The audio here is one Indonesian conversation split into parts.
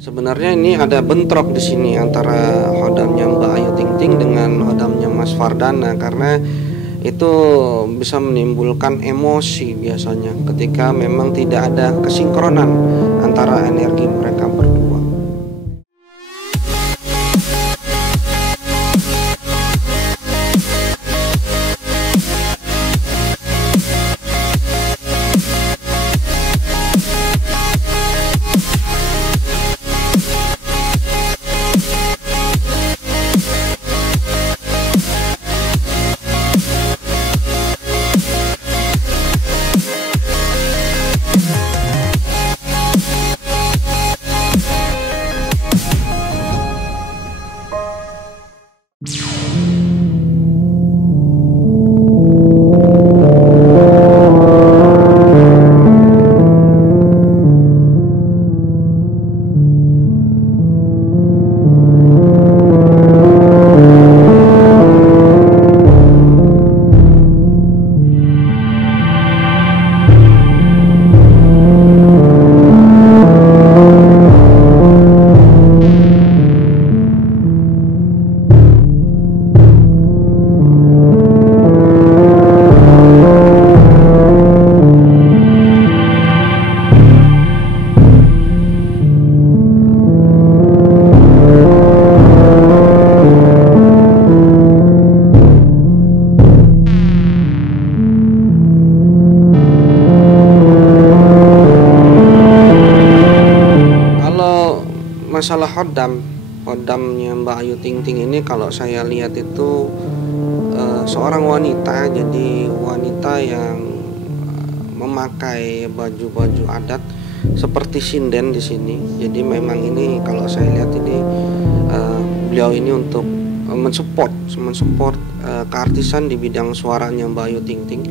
Sebenarnya ini ada bentrok di sini antara hodamnya Mbak Ayu Ting Ting dengan hodamnya Mas Fardana, karena itu bisa menimbulkan emosi biasanya ketika memang tidak ada kesinkronan antara energi mereka berdua. Masalah hodamnya Mbak Ayu Ting Ting ini, kalau saya lihat itu seorang wanita, jadi wanita yang memakai baju-baju adat seperti sinden di sini. Jadi memang ini kalau saya lihat ini beliau ini untuk mensupport keartisan di bidang suaranya Mbak Ayu Ting Ting,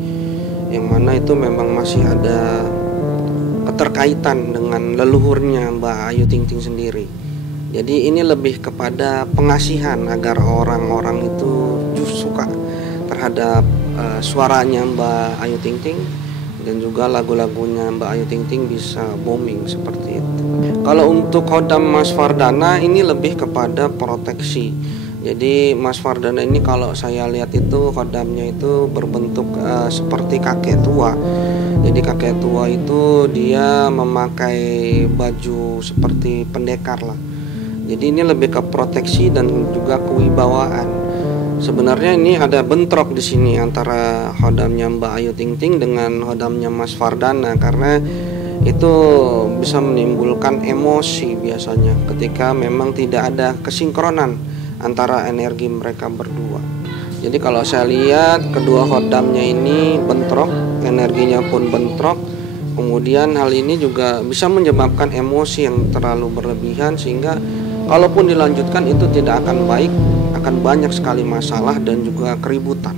yang mana itu memang masih ada keterkaitan dengan leluhurnya Mbak Ayu Ting Ting sendiri. Jadi ini lebih kepada pengasihan agar orang-orang itu suka terhadap suaranya Mbak Ayu Ting Ting, dan juga lagu-lagunya Mbak Ayu Ting Ting bisa booming seperti itu. Kalau untuk hodam Mas Fardana ini lebih kepada proteksi. Jadi Mas Fardana ini kalau saya lihat itu hodamnya itu berbentuk seperti kakek tua. Jadi kakek tua itu dia memakai baju seperti pendekar lah. Jadi ini lebih ke proteksi dan juga kewibawaan. Sebenarnya ini ada bentrok di sini antara hodamnya Mbak Ayu Ting Ting dengan hodamnya Mas Fardana, karena itu bisa menimbulkan emosi biasanya ketika memang tidak ada kesinkronan antara energi mereka berdua. Jadi kalau saya lihat kedua hodamnya ini bentrok, energinya pun bentrok. Kemudian hal ini juga bisa menyebabkan emosi yang terlalu berlebihan, sehingga kalaupun dilanjutkan itu tidak akan baik, akan banyak sekali masalah dan juga keributan.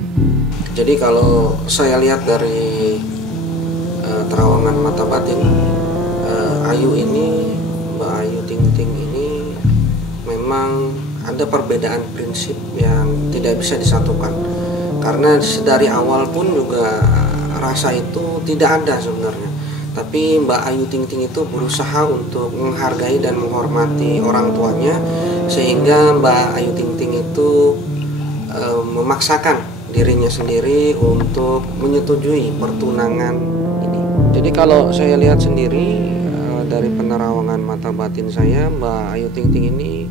Jadi kalau saya lihat dari terawangan mata batin Ayu ini, Mbak Ayu Ting Ting ini memang ada perbedaan prinsip yang tidak bisa disatukan, karena dari awal pun juga rasa itu tidak ada sebenarnya. Tapi Mbak Ayu Ting Ting itu berusaha untuk menghargai dan menghormati orang tuanya, sehingga Mbak Ayu Ting Ting itu memaksakan dirinya sendiri untuk menyetujui pertunangan ini. Jadi kalau saya lihat sendiri dari penerawangan mata batin saya, Mbak Ayu Ting Ting ini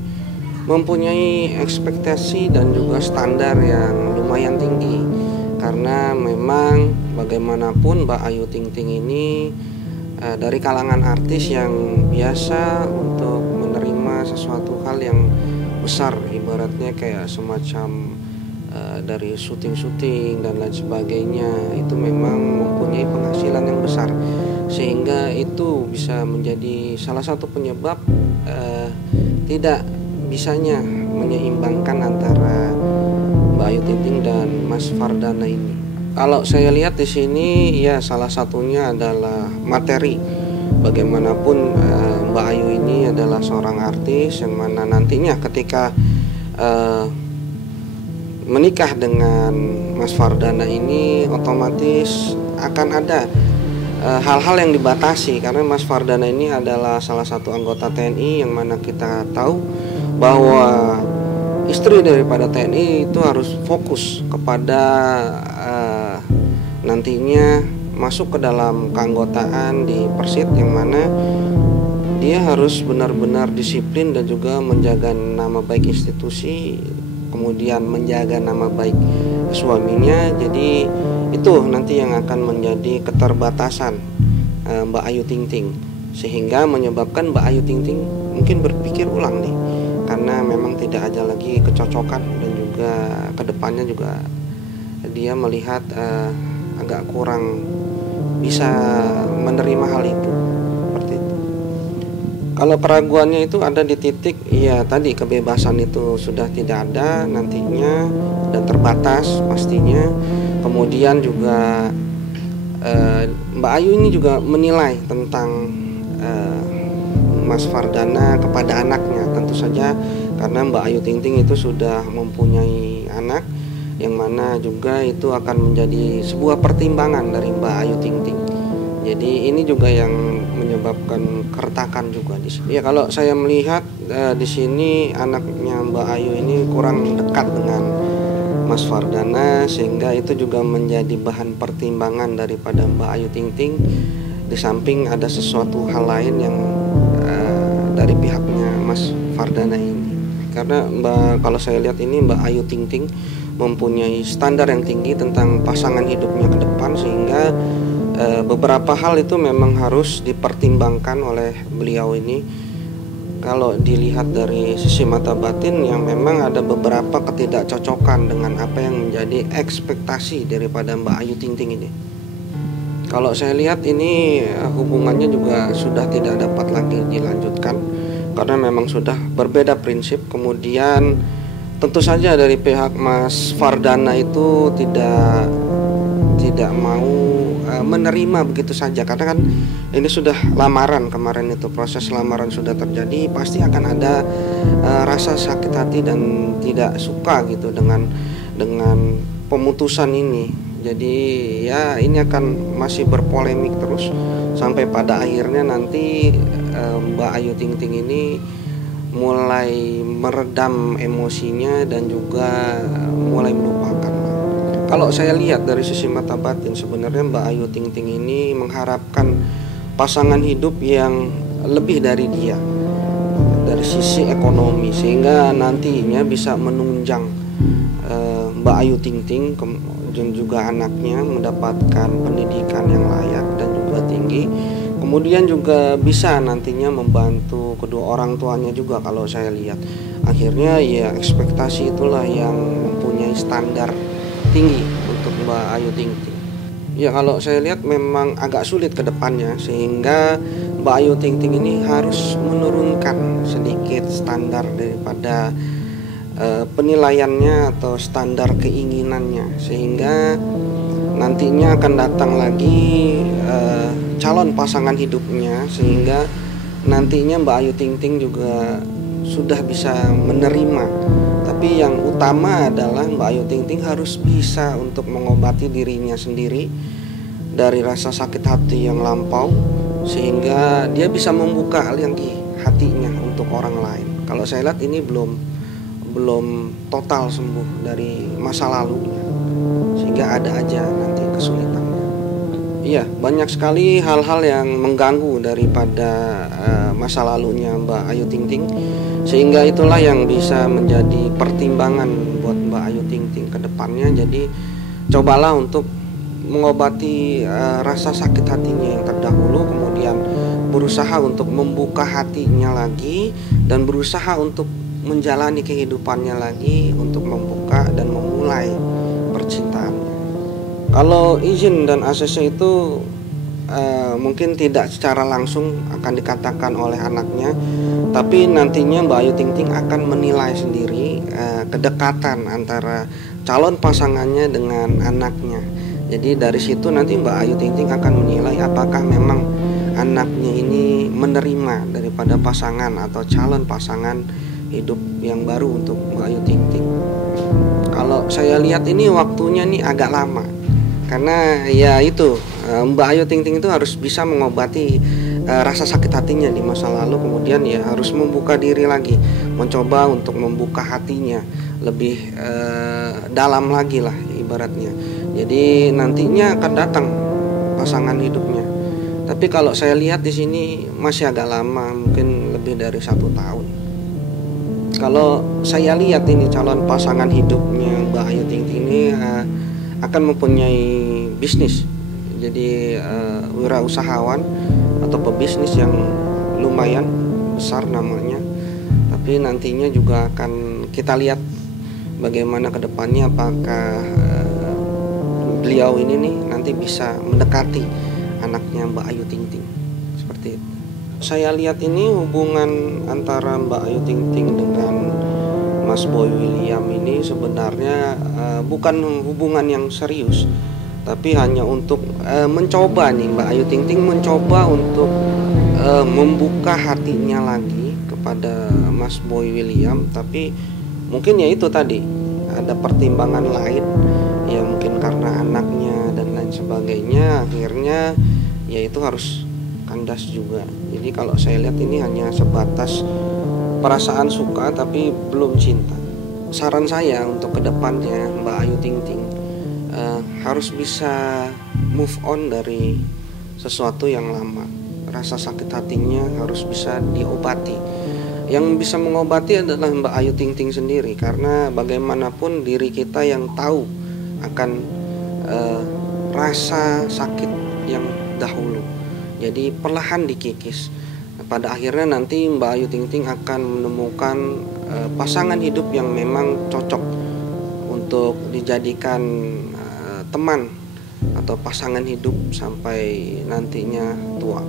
mempunyai ekspektasi dan juga standar yang lumayan tinggi, karena memang bagaimanapun Mbak Ayu Ting Ting ini dari kalangan artis yang biasa untuk menerima sesuatu hal yang besar, ibaratnya kayak semacam dari syuting-syuting dan lain sebagainya, itu memang mempunyai penghasilan yang besar, sehingga itu bisa menjadi salah satu penyebab tidak bisanya menyeimbangkan antara Mbak Ayu Ting Ting dan Mas Fardana ini. Kalau saya lihat di sini ya salah satunya adalah materi. Bagaimanapun Mbak Ayu ini adalah seorang artis yang mana nantinya ketika menikah dengan Mas Fardana ini otomatis akan ada hal-hal yang dibatasi, karena Mas Fardana ini adalah salah satu anggota TNI yang mana kita tahu bahwa istri daripada TNI itu harus fokus kepada nantinya masuk ke dalam keanggotaan di Persit, yang mana dia harus benar-benar disiplin dan juga menjaga nama baik institusi, kemudian menjaga nama baik suaminya. Jadi itu nanti yang akan menjadi keterbatasan Mbak Ayu Ting Ting, sehingga menyebabkan Mbak Ayu Ting Ting mungkin berpikir ulang nih, karena memang tidak ada lagi kecocokan, dan juga kedepannya juga dia melihat agak kurang bisa menerima hal itu, seperti itu. Kalau keraguannya itu ada di titik, ya tadi kebebasan itu sudah tidak ada nantinya dan terbatas pastinya. Kemudian juga Mbak Ayu ini juga menilai tentang Mas Fardana kepada anaknya, tentu saja karena Mbak Ayu Ting Ting itu sudah mempunyai anak, yang mana juga itu akan menjadi sebuah pertimbangan dari Mbak Ayu Ting Ting. Jadi ini juga yang menyebabkan keretakan juga di sini. Ya, kalau saya melihat di sini anaknya Mbak Ayu ini kurang dekat dengan Mas Fardana, sehingga itu juga menjadi bahan pertimbangan daripada Mbak Ayu Ting Ting. Di samping ada sesuatu hal lain yang dari pihaknya Mas Fardana ini, karena kalau saya lihat ini Mbak Ayu Ting Ting mempunyai standar yang tinggi tentang pasangan hidupnya ke depan, sehingga beberapa hal itu memang harus dipertimbangkan oleh beliau ini. Kalau dilihat dari sisi mata batin, yang memang ada beberapa ketidakcocokan dengan apa yang menjadi ekspektasi daripada Mbak Ayu Ting Ting ini. Kalau saya lihat ini hubungannya juga sudah tidak dapat lagi dilanjutkan, karena memang sudah berbeda prinsip. Kemudian tentu saja dari pihak Mas Fardana itu tidak mau menerima begitu saja, karena kan ini sudah lamaran, kemarin itu proses lamaran sudah terjadi, pasti akan ada rasa sakit hati dan tidak suka gitu dengan pemutusan ini. Jadi ya ini akan masih berpolemik terus sampai pada akhirnya nanti Mbak Ayu Ting Ting ini mulai meredam emosinya dan juga mulai melupakan. Kalau saya lihat dari sisi mata batin, sebenarnya Mbak Ayu Ting Ting ini mengharapkan pasangan hidup yang lebih dari dia dari sisi ekonomi, sehingga nantinya bisa menunjang Mbak Ayu Ting Ting dan juga anaknya mendapatkan pendidikan yang layak dan juga tinggi. Kemudian juga bisa nantinya membantu kedua orang tuanya juga. Kalau saya lihat akhirnya ya ekspektasi itulah yang mempunyai standar tinggi untuk Mbak Ayu Ting Ting. Ya, kalau saya lihat memang agak sulit ke depannya, sehingga Mbak Ayu Ting Ting ini harus menurunkan sedikit standar daripada penilaiannya atau standar keinginannya, sehingga nantinya akan datang lagi calon pasangan hidupnya, sehingga nantinya Mbak Ayu Ting Ting juga sudah bisa menerima. Tapi yang utama adalah Mbak Ayu Ting Ting harus bisa untuk mengobati dirinya sendiri dari rasa sakit hati yang lampau, sehingga dia bisa membuka lagi hatinya untuk orang lain. Kalau saya lihat ini belum total sembuh dari masa lalunya, sehingga ada aja nanti kesulitannya. Iya, banyak sekali hal-hal yang mengganggu daripada masa lalunya Mbak Ayu Ting Ting, sehingga itulah yang bisa menjadi pertimbangan buat Mbak Ayu Ting Ting ke depannya. Jadi cobalah untuk mengobati rasa sakit hatinya yang terdahulu, kemudian berusaha untuk membuka hatinya lagi dan berusaha untuk menjalani kehidupannya lagi, untuk membuka dan memulai percintaannya. Kalau izin dan ACC itu mungkin tidak secara langsung akan dikatakan oleh anaknya, tapi nantinya Mbak Ayu Ting Ting akan menilai sendiri kedekatan antara calon pasangannya dengan anaknya. Jadi dari situ nanti Mbak Ayu Ting Ting akan menilai apakah memang anaknya ini menerima daripada pasangan atau calon pasangan hidup yang baru untuk Mbak Ayu Ting Ting. Kalau saya lihat ini waktunya nih agak lama, karena ya itu Mbak Ayu Ting Ting itu harus bisa mengobati rasa sakit hatinya di masa lalu, kemudian ya harus membuka diri lagi, mencoba untuk membuka hatinya lebih dalam lagi lah ibaratnya. Jadi nantinya akan datang pasangan hidupnya. Tapi kalau saya lihat di sini masih agak lama, mungkin lebih dari 1 tahun. Kalau saya lihat ini calon pasangan hidupnya Mbak Ayu Ting Ting ini akan mempunyai bisnis, jadi wirausahawan atau pebisnis yang lumayan besar namanya. Tapi nantinya juga akan kita lihat bagaimana kedepannya, apakah beliau ini nih nanti bisa mendekati anaknya Mbak Ayu Ting Ting seperti itu. Saya lihat ini hubungan antara Mbak Ayu Ting Ting dengan Mas Boy William ini sebenarnya bukan hubungan yang serius, tapi hanya untuk mencoba nih, Mbak Ayu Ting Ting mencoba untuk membuka hatinya lagi kepada Mas Boy William. Tapi mungkin ya itu tadi ada pertimbangan lain, ya mungkin karena anaknya dan lain sebagainya, akhirnya ya itu harus kandas juga. Jadi kalau saya lihat ini hanya sebatas perasaan suka tapi belum cinta. Saran saya untuk kedepannya Mbak Ayu Ting Ting harus bisa move on dari sesuatu yang lama. Rasa sakit hatinya harus bisa diobati. Yang bisa mengobati adalah Mbak Ayu Ting Ting sendiri, karena bagaimanapun diri kita yang tahu akan rasa sakit yang dahulu. Jadi perlahan dikikis. Pada akhirnya nanti Mbak Ayu Ting Ting akan menemukan pasangan hidup yang memang cocok untuk dijadikan teman atau pasangan hidup sampai nantinya tua.